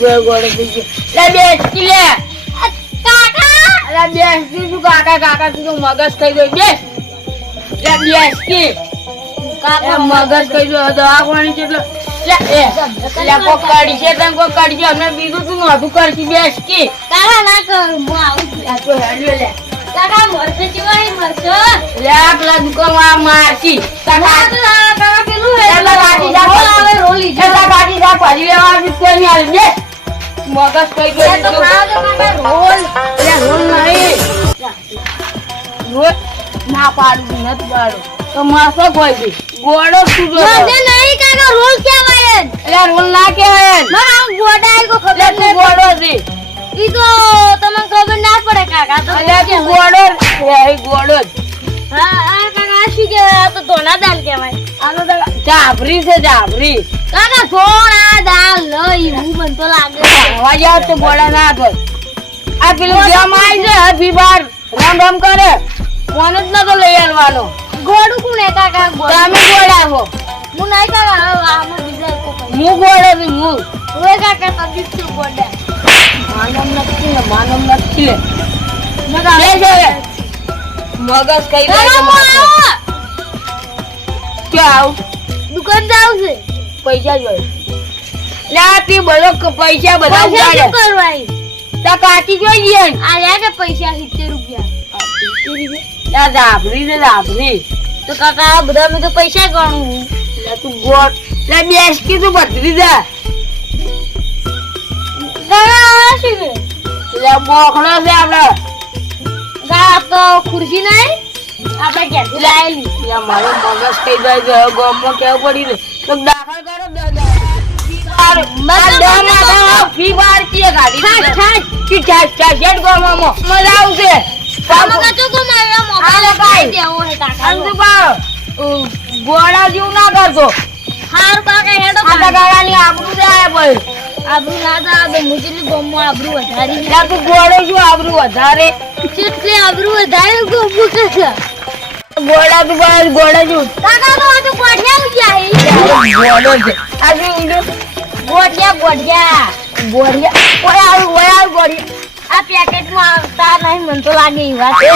ગોળો થઈ ગયો. લે બેસકી લે કાકા. અરે બેસકી તું કાકા તું મગજ ખાઈ ગયો. બેસ લે બેસકી કાકા મગજ ખાઈ ગયો. દવાખાને કેટલો કોક કાઢી છે તને કોક કાઢી છે અમે બીજું તું નોતું કરતી બેસકી. કાકા ના કરું હું આવું છું. આ તો હેડ્યો લે કાકા મરશે જીવાય મરશે લે આપલા દુકાનમાં મારતી કાકા પેલું એલા ગાડી જા આવે રોલી એલા ગાડી જા પડી લેવાની કોઈ નહીં આવી બે મગજ કઈ ગયો તો ખાવ તો કાકા રોલ લે રોલ નહીં રોલ ના પાડું નથી પાડું તો માસો કોઈ દી ગોળો તું જો મને નહીં કાકા રોલ કહેવાય એટલે રોલ ના કહેવાય ના આમ ગોડાય કો લે ખબર તું નહીં ગોળો છી ઈ તો તમને ખબર ના પડે કાકા તો એટલે તું ગોળો એ ગોળો જ હા આ કાકા શું કહેવાય આ તો ધોના દાલ કહેવાય આનો તો જાફરી છે જાફરી કાકા ધોના દાલ લઈ હું બનતો લાગે અવાજ આવે તો ગોળા ના કર આ પેલું જેમ આવી છે હજી બાર રામ કરે ફોન જ નતો લઈ આવવાનો ગોડું કોને કાકા તમે ગોળા હો હું નહીં કાકા આમ બીજા કો હું ગોળો છું હું ઓય કાકા તબીબ શું ગોડા માનવ નથી લે મગા લે છે મગજ કઈ દે કે આવ દુકાન જાવ છે પૈસા જોઈ લે તી બધો પૈસા બધા પૈસા ઉડાડે શું કરવાય તા કાચી જોઈએ આ લે કે પૈસા 70 રૂપિયા તા જાફરી તો કાકા આ બધા મે તો પૈસા ગણું લે તું ગોળ લે બેસ કી તું બદલી દે કાકા શું છે લે બોખડો છે આપણે ગા તો ખુરશી નહીં આપણે ક્યાંથી લાયેલી લે મારો મગજ કઈ જાય છે ગામમાં કેવું પડી ને તો દાખલ કરો દાદા ફી બાર છે ગાડી કી છાસ જેટ ગામમાં મજા આવશે કાકા તો કો મારા મોબાઈલ કાઈ દેવો હે કાકા અંતુ પા ગોળા જેવું ના કરતો હાર કાકા હેડો આ ગાડાની આબરૂ છે આ ભાઈ આબરૂ ના દા બે મુજલી ગોમમાં આબરૂ વધારી લે તું ગોળો શું આબરૂ વધારે કેટલે આબરૂ વધારે ગોમો કાકા ગોળા તું બસ ગોળા જેવું કાકા તો આ તો ગોઠિયા ગયા ગોળો છે આ શું ગોઠિયા ઓય ગોળિયા આ પેકેટ માં આવતા નહીં મન તો લાગે ઈ વાત એ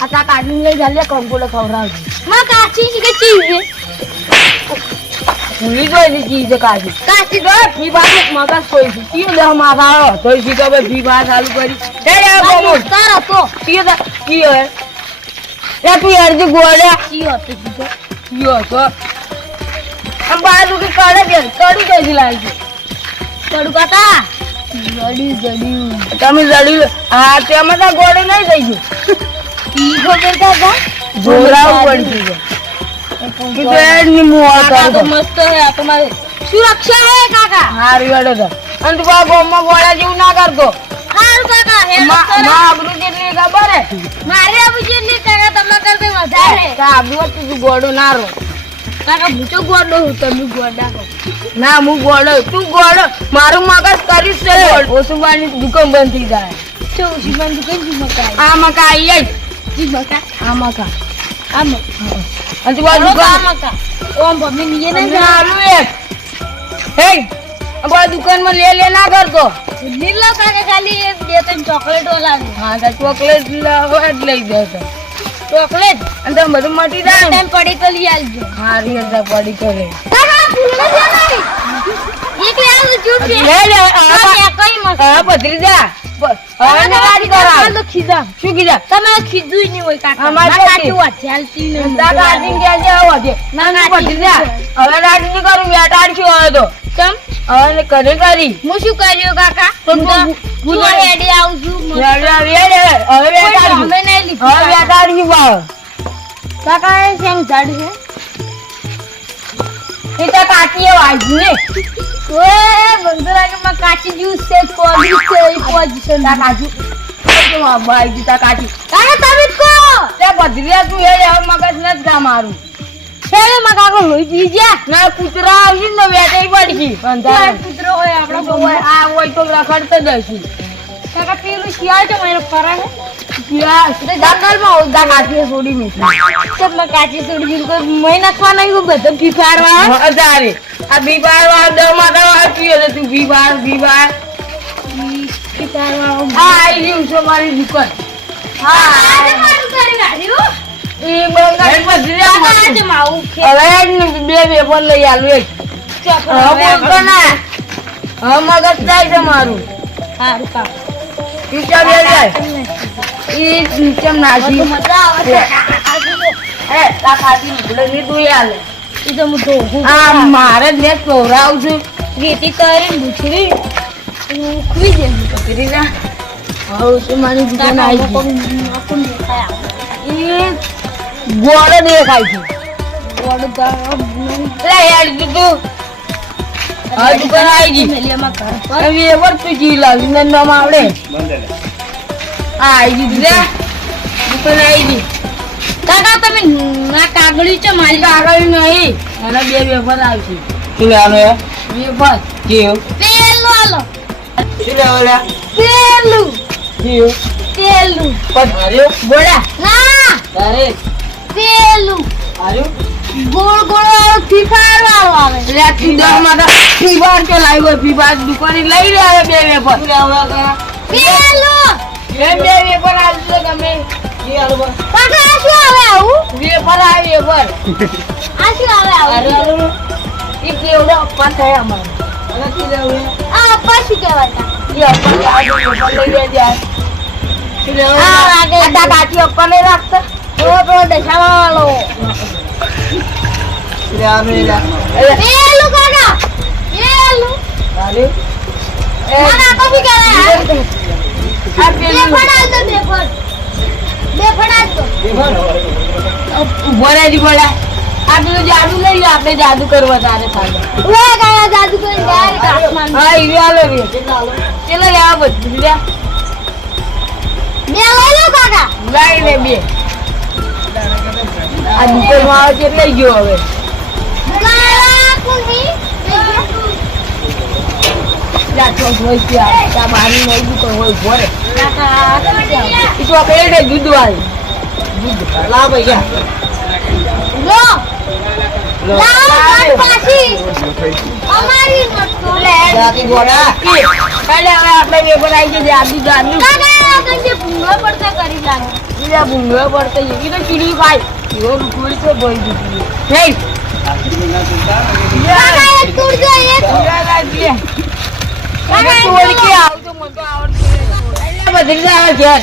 આ તા કાઢીને લઈ જા લે કંકોડો ખવડાવજો માં કાચી છે કે ચીજ ભૂલી જોઈ ની ચીજ કાઢી કાચી તો ફી બાર મગજ કોઈ છે કીઓ દહ માં આવ્યો તો ઈ તો હવે ફી બાર ચાલુ કરી હે રે બોમો તારા તો કીઓ હે લે તું યાર જે ગોળ્યા ચી હતો જીતો કીઓ તો આમ બાજુ કે કાઢે દે કડી કઈ લાવી છે કડુ કાકા તમે જડી હા તેમાં તો ગોળો નહીં થઈ ગયું ઈ ખબર કાકા જોરાવું પડી ગયું કે પેડ ની મુઆ કાકા તો કરો મસ્ત હે આ તમારે સુરક્ષા હે કાકા હારી વાડો તો અને તું બા ગોમમાં ગોળા જેવું ના કરતો હારું કાકા હે માં આબરૂ કેટલી ખબર હે મારે આબુ જેટલી કાકા તમે કરતે વધારે તા આબરૂ તું ગોળો ના રો કાકા મૂચો ગોડો હું તમે ગોડા હો ના હું ગોળો તું ગોળો મારું મગજ કરીશ છે ઓછું બાની દુકાન બંધ થઈ જાય તો જીવન દુકાન જી મકાઈ આ મકા આઈ જી મકા આ મકા આમ અને તું બા દુકાન મકા ઓમ બમ્મી નીએ અને ને આલું એક હે બા દુકાનમાં લે ના કરતો નીલો કાકા ખાલી એક બે ત્રણ ચોકલેટ વાલા હા તા ચોકલેટ લાવવા જ લઈ જતો ચોકલેટ અને તમે બધું મટી જાય ને ટાઈમ પડી તો લઈ આવજો હારી હતા પડી કરે કાકા ફૂલ જ નહીં એક લે આવું જૂઠ છે લે લે કાકા કઈ મસ્ત હા પથરી જા હવે ને ગાડી કરાવ તો ખીજા શું કીધા તમે ખીધું નહીં હોય કાકા અમારે ના કાચું વાત ચાલતી નહીં તા ગાડી કે જે આવો છે ના ના પથરી જા હવે ગાડી ની કરું બેટાડ છું હવે તો કેમ હવે કરે કરી હું શું કર્યું કાકા તો હું હું રેડી આવું છું હવે બેટાડ છું અમે નહીં લીધું હવે બેટાડ છું બાવ કાકા એ સેમ ઝાડ છે એ તો કાચી વાજી ને ઓએ બંધ લાગે માં કાચી જ્યુસ છે કોલી છે એ પોઝિશન તા કાચી તો બાઈ દીતા કાચી કાકા તમે કો તે બદરિયા તું એ હવે મગજ ન જા મારું છેલે માં કાકા લોઈ પી ગયા ના કૂતરા આવશે ને વેટાઈ પડી તાર પુત્ર હોય આપણો આ હોય તો રખડતો જશું કાકા પેલું શિયાળ છે મારો ફરા હે જંગલમાં ઉદા કાચી છોડી મીઠી ચપમાં કાચી થોડી બિલકુલ મય નાખવા નહીં હું બધો ફીફાડ વાળા અજારે આ બીબાર વાળ દર માતા વાળ પીએ છે તું બીબાર ફીફાડ વાળો હા આવી ગયું છે મારી દુકાન હા મારું કરી નાખ્યું એ બંગાળ પછી કાકા આજે માવું હવે બે પેપર લઈ આલું એક હા બોલતો ના હા મગજ થાય છે મારું સારું કાકા ટીચર બે જાય એ નીચે નાખી મજા આવે હે તા ખાતી ભૂલે ની તું આલે એ તો હું ધોવું આ મારે જ ને ખવડાવું છું રેતી કરીને બુછડી ઉખવી દે કરી જા હવે શું મારી દુકાન આવી ગઈ એ ગોળ દેખાય છે લે યાર તું હા દુકાન આવી ગઈ મેલિયામાં ઘર પર હવે એ વર્તું જી લાવી ને નામ આવડે આ આવી ગઈ લે દુકાન આવી ગઈ કાકા તમે આ કાગળી છે મારી આગળ નહીં એના બે વેફર આવશે શું લેવાનું હે વેફર કેવું પેલું આલો શું લેવાનું પેલું કેવું પેલું પણ અરે બોલા ના અરે પેલું અરે ગોળ ગોળ વાળો ફીફાડ વાળો આવે એટલે આ ટીડર માં ફીબાર કે લાવ્યો ફીબાર દુકાને લઈ લે હવે બે વેફર શું લેવાનું પેલું બે વેફર આવશે ગમે જી આલો કાકા આ શું આવે આવું વેફર આવી વેફર આ શું આવે અરે આવું એ કેવડો અપમાન થાય અમારે અને કી લેવું આ અપ્પા શું કહેવાતા એ અપમાન આ વેફર લઈ લે જાય શું લેવું આ લાગે આ કાચી અપમાન નહીં રાખતા તો દશામાં વાળો લેવાનું પેલું કાકા પેલું અરે મને આપો બી કહેવાય આ બે પેલું ફડા દો બે ફડા દો ઉભો રહેજી બોલા આ પેલું જાદુ લઈ લે આપણે જાદુ કરવા તારે ખાલી ઓય કાકા જાદુ કરી ડાયરેક્ટ આસમાન હા ઈ આલો રે ચલો લેવા બધું લે બે લઈ લો કાકા લઈ લે બે આ દુકાનમાં આવે છે એટલે લઈ ગયો હવે કાલા કુની લા તો હોય છે આ બારી નહીં દુકાન હોય ભોરે કાકા ઈ તો આપણે દૂધ વાળી દૂધ લા ભૈયા લો લાવો ગાડી પાછી અમારી મત લે જાતી બોલા કાલે હવે આપણે વેપર આવી છે આદુ જાદુ કાકા આ કંજે ભૂંગળો પડતા કરી લાગે ઈલા ભૂંગળો પડતો ઈ તો ચીડી ખાય ઈવો રૂકડી તો બોઈ દીધી હે કાકા એક તૂટ જો એક કાકા તોડ કે આવ તો મને તો આવડતું એટલે બધી જાવ ઘેર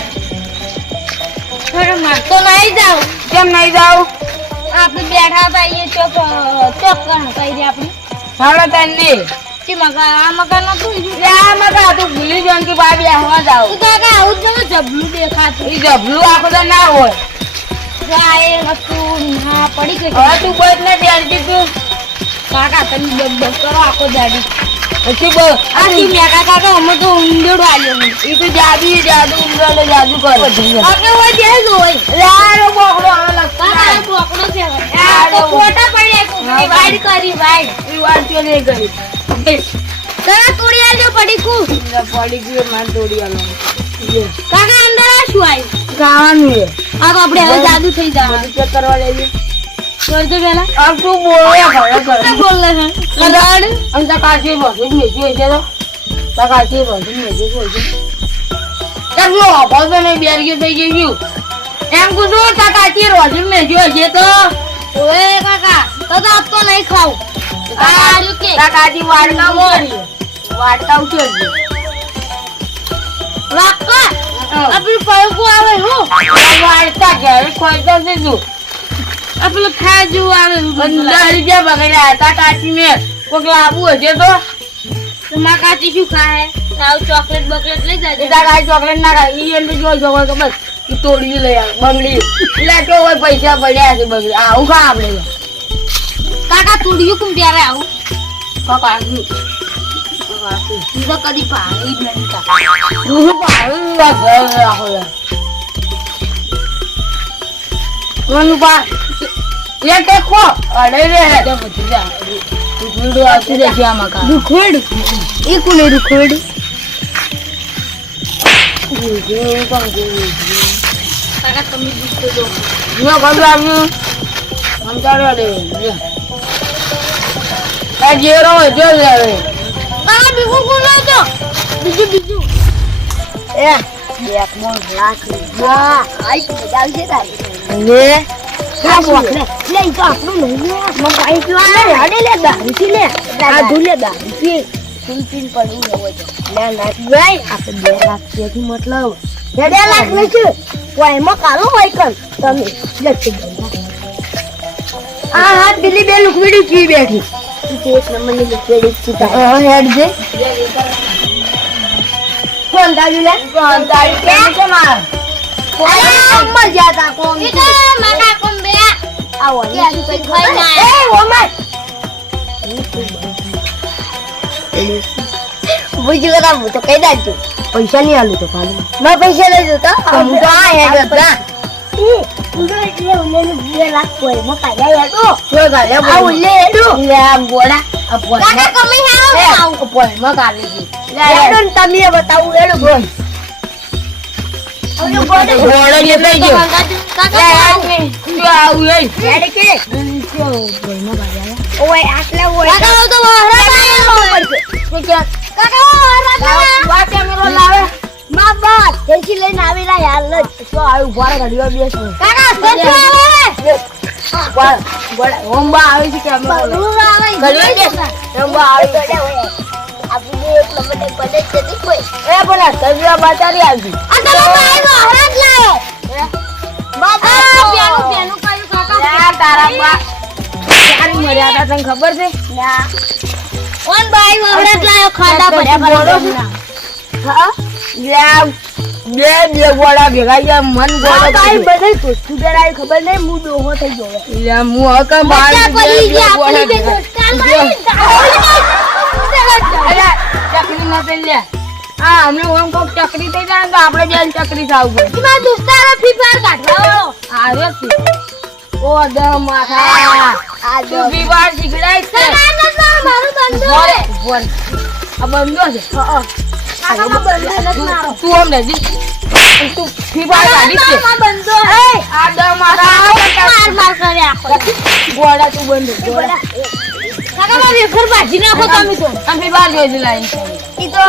થોડું માર તો નહીં જાવ કેમ નહીં જાવ આપણે બેઠા હતા એ ચોક કણ કરી આપણે સાડા તને કે આ મકાન હતું આ મકા તું ભૂલી જાન કે બાબી આવા જાવ તો કાકા આવું જ નતું જબલું દેખાતું ઈ જબલું આખો તો ના હોય આ એ વસ્તુ હા પડી ગઈ હવે તું બસ ને બેરજી તું કાકા તમે બબ કરો આખો દાડી પછી બસ આ કી મેકા કાકા અમે તો ઊંડેડો આલ્યો મને ઈ તો જાદુ ઉમરાલે જાદુ કર આપણે હોય જે જ હોય યાર બોકડો આવે લગતા કાકા બોકડો છે આ તો ફોટા પડ્યા કોકની વાઈડ કરી વાઈડ ઈ વાત કે નહીં કરી કાકા તોડી આલ્યો પડી કુ પડી ગયો માર તોડી આલો કાકા અંદર આ શું આવ્યું ખાવાનું છે આ તો આપણે હવે જાદુ થઈ જવાનું બધું ચેક કરવા લેજે કરજો પેલા अब तू बोल શું બોલે છે કરાડ हम तकाशी बस में जो है तो तकाशी बस में जो है यार लो बहुत ने बियर के થઈ ગયું એમ કુછ તકાशी રોજ में जो है तो ઓએ કાકા તો આપતો નહીં ખાવ આ કે તકાशी વાડકા મોરી વાડકા ઉછળ વાકા આપણી પડકો આવે હું વાડકા ઘરે કોઈ તો દીધું આપલું ખાજુ આવે 15 રૂપિયા બગડ્યા તકાशी में કોક લાવું હશે તો તમાર કાચી શું ખાય સાવ ચોકલેટ બકલેટ લઈ જાજે તકાशी ચોકલેટ ના ખાય ઈ એમ જો જો કે બસ ઈ તોડી લઈ આવ બંગડી એટલે તો હોય પૈસા પડ્યા છે બંગડી આવું ખા આપણે કાકા તુડિયું કું ત્યારે આવું કાકાજી ઈ તો કદી પાણી જ નહીં કાકા હું પાણી ના ઘર રાખો કોનું પા ये देखो अरे रे जब जा वीडियो आती देखिए आमा का रुखड़ ई कोने रुखड़ કાકા તમે જીતતો જો મેં ઘર લાવ્યું સમજાડવા દે જે રહો જો લાવે કાકા બીજું કોણ તો બીજું એ બેક મોર બ્લાક વાહ આઈ તો મજા આવશે તારી લે આ બોક લે લે ઈ તો આપણું નહીં લે મમ્મી તો આ હાડે લે દારૂથી લે આ ધુલે દારૂથી પિન પડ્યું ન હોય તો લે નાખ ભાઈ આપણે 2 લાખ જેથી મતલબ 2 લાખ નહીં છે કોઈ એમાં કાલો હોય કર તમે લખી દો આ હાથ દિલ્હી બે લુકડી કી બેઠી તે એક નંબરની લુકડી ચીતા હેડ જે કોણ દારૂ લે કોણ તારી કેમ છે માર મજા તા કોમ એ તો માકા કોમ બે આવો કે આજુ કઈ ખાઈ ના એ ઓમર बुझी करा वो तो कह दाजू पैसा नहीं आलू तो खाली मैं पैसा ले देता हम तो आए हैं गदा उधर ले उन्हें 2 लाख कोई मैं काया या तो શું ગાલે आ उले दो લે આમ ગોડા અપોન કાકા કમી હાવ અપોન માં ગાલી દી ले दो तमी बताओ ले लो बोल अब बोल ગોડા જે થઈ ગયો કાકા શું આવું એ रेडी के ओए आटला ओए કાકા તો વહરા શું કે કાકા વહરા વા કેમેરો લાવે मां बात जैसी लेने आवेला यार लो શું આવ્યું ગોડા ગાડીઓ બેસ કાકા સચ્ચો આવે ગોડા હોમબા આવી છે કેમેરો બરું આવે ગાડીઓ બેસ હોમબા આવી गड़ा ओए આપણે એક નંબર બને છે દી કોઈ એ બોલા સજવા બાતારી આવી આ તમે ભાઈ વહરા જ લાયો બાબા પેનું પાયું કાકા યાર તારા બા તારી મર્યાદા તને ખબર છે ના ઓન ભાઈ વહરા જ લાયો ખાડા પડ્યા પડ્યા કરો હા યાર બે ગોડા ભેગા ગયા મન ગોડો ભાઈ બધે કોસ્તુ ડરાય ખબર નહીં હું ડોહો થઈ ગયો યાર હું હક બાર પડી ગયા આપણી બે દોસ્તાર અરે ચકરી માં પેલ લે આ અમને ઓમ કોક ચકરી થઈ જાય તો આપણે બેન ચકરી થાવ પડે મારા દોસ્તારો ફ્રી ફાયર કાઢવા વાળો આવે છે ઓ દ માથા આ તું બીવાર શીખડાય છે મારું બંધો બોલે બોલ આ બંધો છે તું આમ નજી તું બીવાર કાઢી છે બંધો આ દ માથા માર માર કરે આખો ગોડા તું બંધ ગોડા કાકા મારી વેફર ભાજી નાખો તમે તો આમ બીવાર જોઈ લાઈન ઈ તો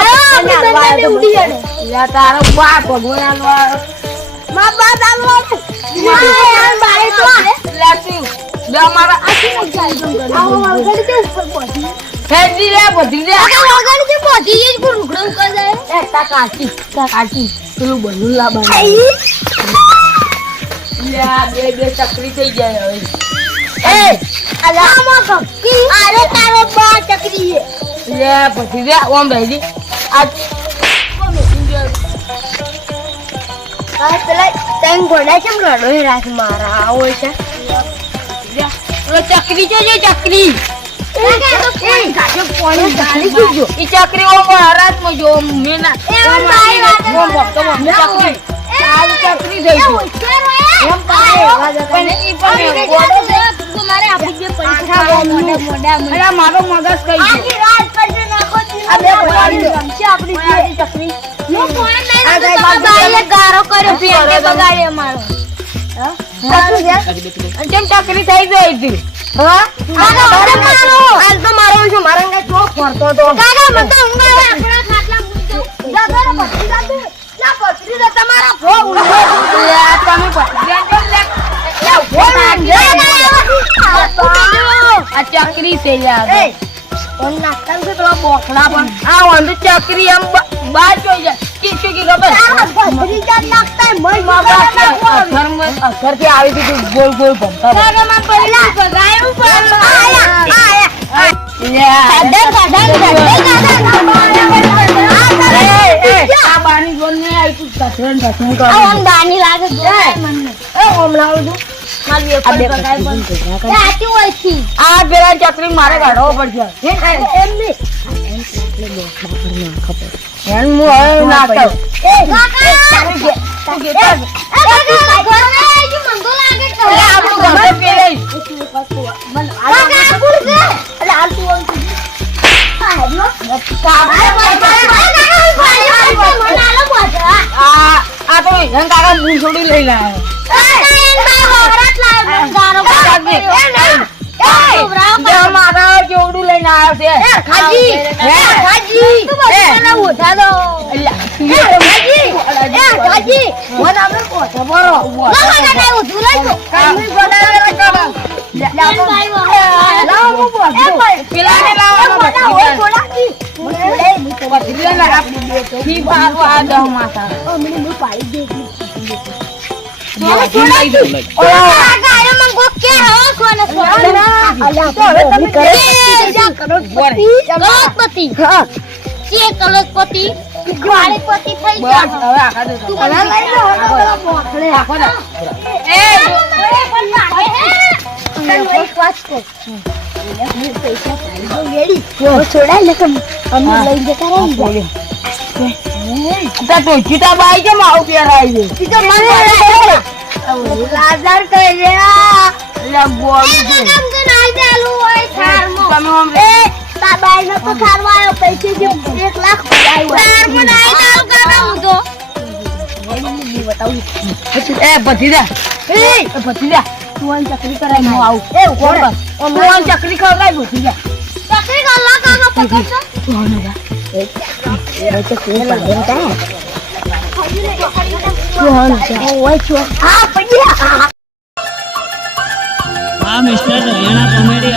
બંને ઉડી જડે યા તારો બાપ ભગવાન વાળો માં બાદ આલો બારે તો લાતી દ મારા આખી ન જાય આવો વગડી દે ઉપર પહોંચી હેડી લે બધી લે કાકા વગર જે પહોંચી ગઈ કોઈ રૂકડો ઉપર જાય એ કાકી પેલું બલૂન લાવવાનું લે બે ચકરી થઈ જાય હવે એ અલામો કપકી આરે તારો બા ચકરી લે પછી લે ઓમ બેહી આ આ પેલા તેમ ઘોડા કેમ રડો હે રાત મારા આવો છે લે ચકરી જો ચકરી કાકા તો એ ગાજો પોણી ગાલી દીજો ઈ ચકરી ઓમ હરાત માં જો મેના ઓમ ભાઈ વાત ઓમ ભક્તો ચકરી આ ચકરી થઈ ગઈ એમ પણ ઈ પણ તમારે આપી જે પૈસા મોડા અરે મારો મગજ કઈ ગયો આખી રાત કરી નાખો આ બે ઘોડી ગમશે આપણી ચકરી હું ફોન લઈને તો તમારા ભાઈએ ગારો કર્યો પેટે બગાડ્યો મારો કેમ ચકરી થઈ ગઈ હતી હા કાકા મને મારો હાલ તો મારો છું મારંગા ચોક ફરતો તો કાકા મને તો ઊંઘ આવે આપણા ખાટલા મૂકી જાદો પત્રી જાદો ના પત્રી તો તમારા ભો તમે આ ચકરી છે યાર એ ઓન નાખતા છે તો બોખલા પણ આ વંદ ચકરી એમ બાર જોઈ જાય કી ખબર પત્રી જાત નાખતા અસર થી આવી દીધું ગોલ ગોલ ભમતા કાકા મને પહેલા બગાડ્યું પણ આ બાની જોન ને આવી તું ધસરણ ધસરણ કર આમ દાની લાગે જોય મને એ ઓમ લાવ દો મારી આ બે એક બગાય પણ સાચું હોય છે આ પેલા ચકરી મારે કાઢવો પડશે એમ ની એન હું હવે નાખતો એ કાકા તારી જે તું કેતા જ. કાકા ઘર માં આવી ગયું મંદો લાગે તો અરે આપણું ઘર તો પેલાય. કાકા આપું છે અરે હાલ તું ઓમ કાકા મને આલો બોલ આ મારા કેવડું લઈને આવ્યો છે ખાજી ખાજી તું મને ઉઠા દો ખાજી ખાજી મને આપણે કોઠો બરો ના ના ઉઠું લઈ દો કામી બનાવે કરો લાવો મો પેલાને લાવો છોડા એટલે અમે લઈ જતા રહી બાઈ કેમ આવું પહેરાય છે લાજાર કહી રહ્યા તમે બાઈ નો તો ખારવા આવ્યો પૈસે જે 1 લાખ ભતીજા તું ચકરી કરાય હું આવું તું ચકરી ખવડાય ભતીજા મિસ્ટર રૈયાણા કોમેડી